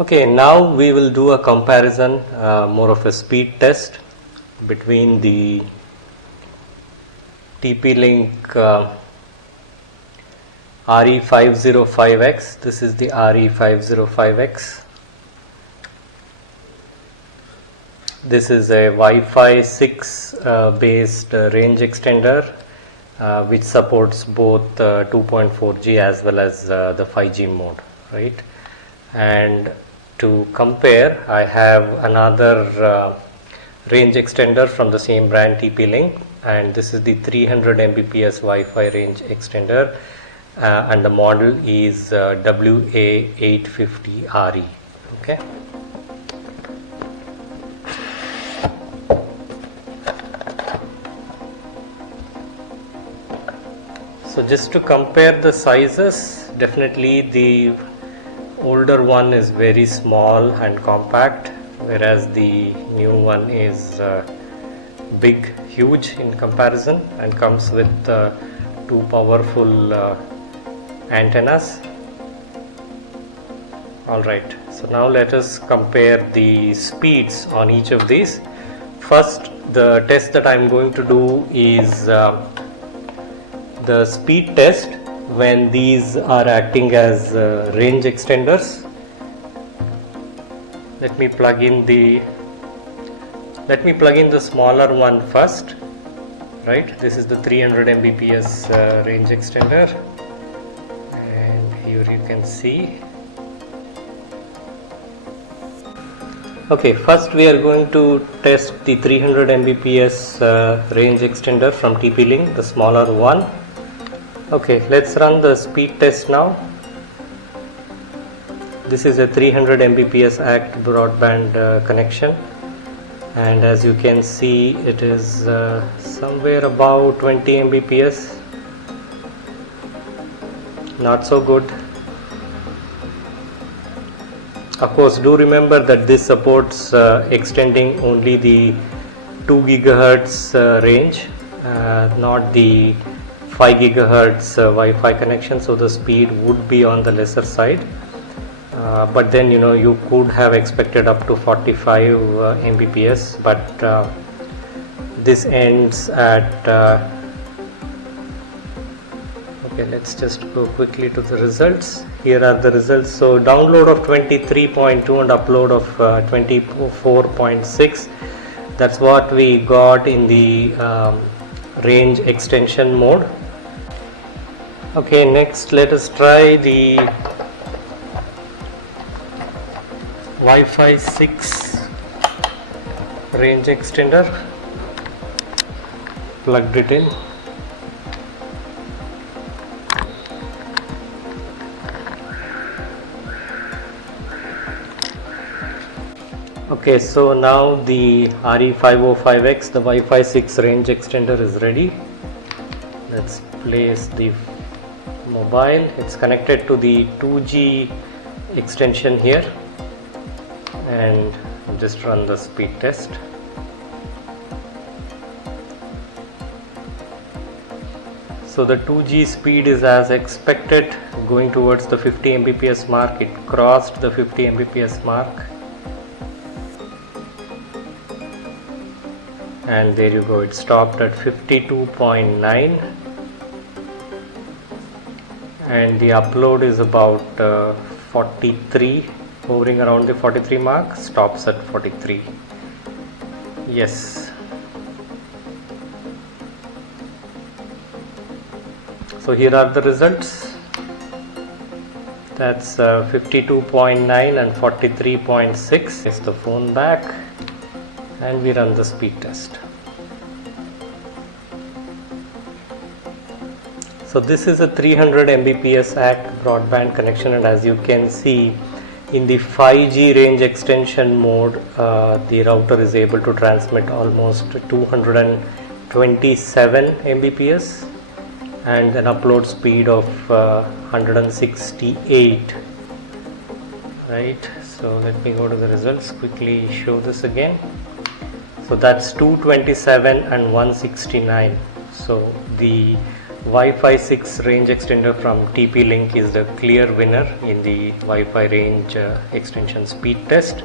Okay, now we will do a comparison, more of a speed test between the TP-Link RE505X. This is the RE505X. This is a Wi-Fi 6 based range extender which supports both 2.4G as well as the 5G mode, right? And to compare, I have another range extender from the same brand, TP-Link, and this is the 300 Mbps Wi-Fi range extender, and the model is WA850RE. Okay. So just to compare the sizes, definitely the older one is very small and compact, whereas the new one is big, huge in comparison, and comes with two powerful antennas. Alright, so now let us compare the speeds on each of these. First, the test that I am going to do is the speed test when these are acting as range extenders. Let me plug in the smaller one first, right? This is the 300 Mbps range extender, and here you can see. Okay, first we are going to test the 300 Mbps range extender from TP-Link, the smaller one. Okay, let's run the speed test now. This is a 300 Mbps ACT broadband connection, and as you can see, it is somewhere about 20 Mbps. Not so good. Of course, do remember that this supports extending only the 2 GHz range, not the 5 GHz Wi-Fi connection, so the speed would be on the lesser side, but then you could have expected up to 45 Mbps, but this ends at okay, let's just go quickly to the results. Here are the results. So download of 23.2 and upload of 24.6. that's what we got in the range extension mode. Okay, next let us try the Wi-Fi 6 range extender. Plugged it in. Okay, so now the RE505X, the Wi-Fi 6 range extender, is ready. Let's place the mobile. It's connected to the 2G extension here, and just run the speed test. So the 2G speed is as expected, going towards the 50 Mbps mark. It crossed the 50 Mbps mark, and there you go, it stopped at 52.9, and the upload is about 43, hovering around the 43 mark, stops at 43. Yes. So here are the results. That's 52.9 and 43.6. Place the phone back, and we run the speed test. So this is a 300 Mbps ACT broadband connection, and as you can see, in the 5G range extension mode, the router is able to transmit almost 227 Mbps and an upload speed of 168. Right, so let me go to the results, quickly show this again. So that's 227 and 169. So the Wi-Fi 6 range extender from TP-Link is the clear winner in the Wi-Fi range extension speed test.